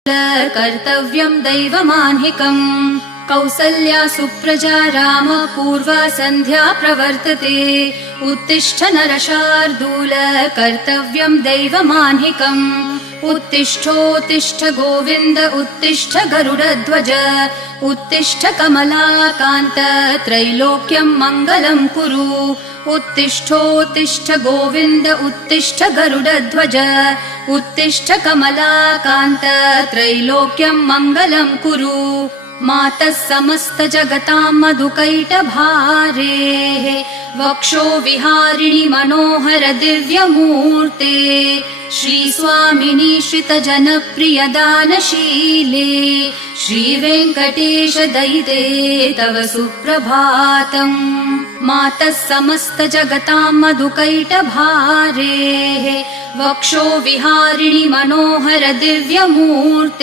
कर्तव्यं दैवमान्हिकम् कौसल्या सुप्रजा राम पूर्वा सन्ध्या प्रवर्तते उत्तिष्ठ नरशार्दूल कर्तव्यं दैवमान्हिकम् उत्तिष्ठोत्तिष्ठ गोविन्द उत्तिष्ठ गरुडध्वज उत्तिष्ठ कमलाकान्त त्रैलोक्यं मङ्गलं कुरु उत्तिष्ठोत्तिष्ठ गोविन्द उत्तिष्ठ गरुडध्वज उत्तिष्ठ कमलाकान्त त्रैलोक्यं मङ्गलं कुरु मातः समस्त जगतां मधुकैटभारेः वक्षो विहारिणि मनोहर दिव्यमूर्ते श्रीस्वामिनि श्रितजनप्रिय दानशीले श्रीवेङ्कटेश दयिते तव सुप्रभातम् मातः समस्त जगतां मधुकैटभारेः वक्षो विहारिणि मनोहर दिव्यमूर्ते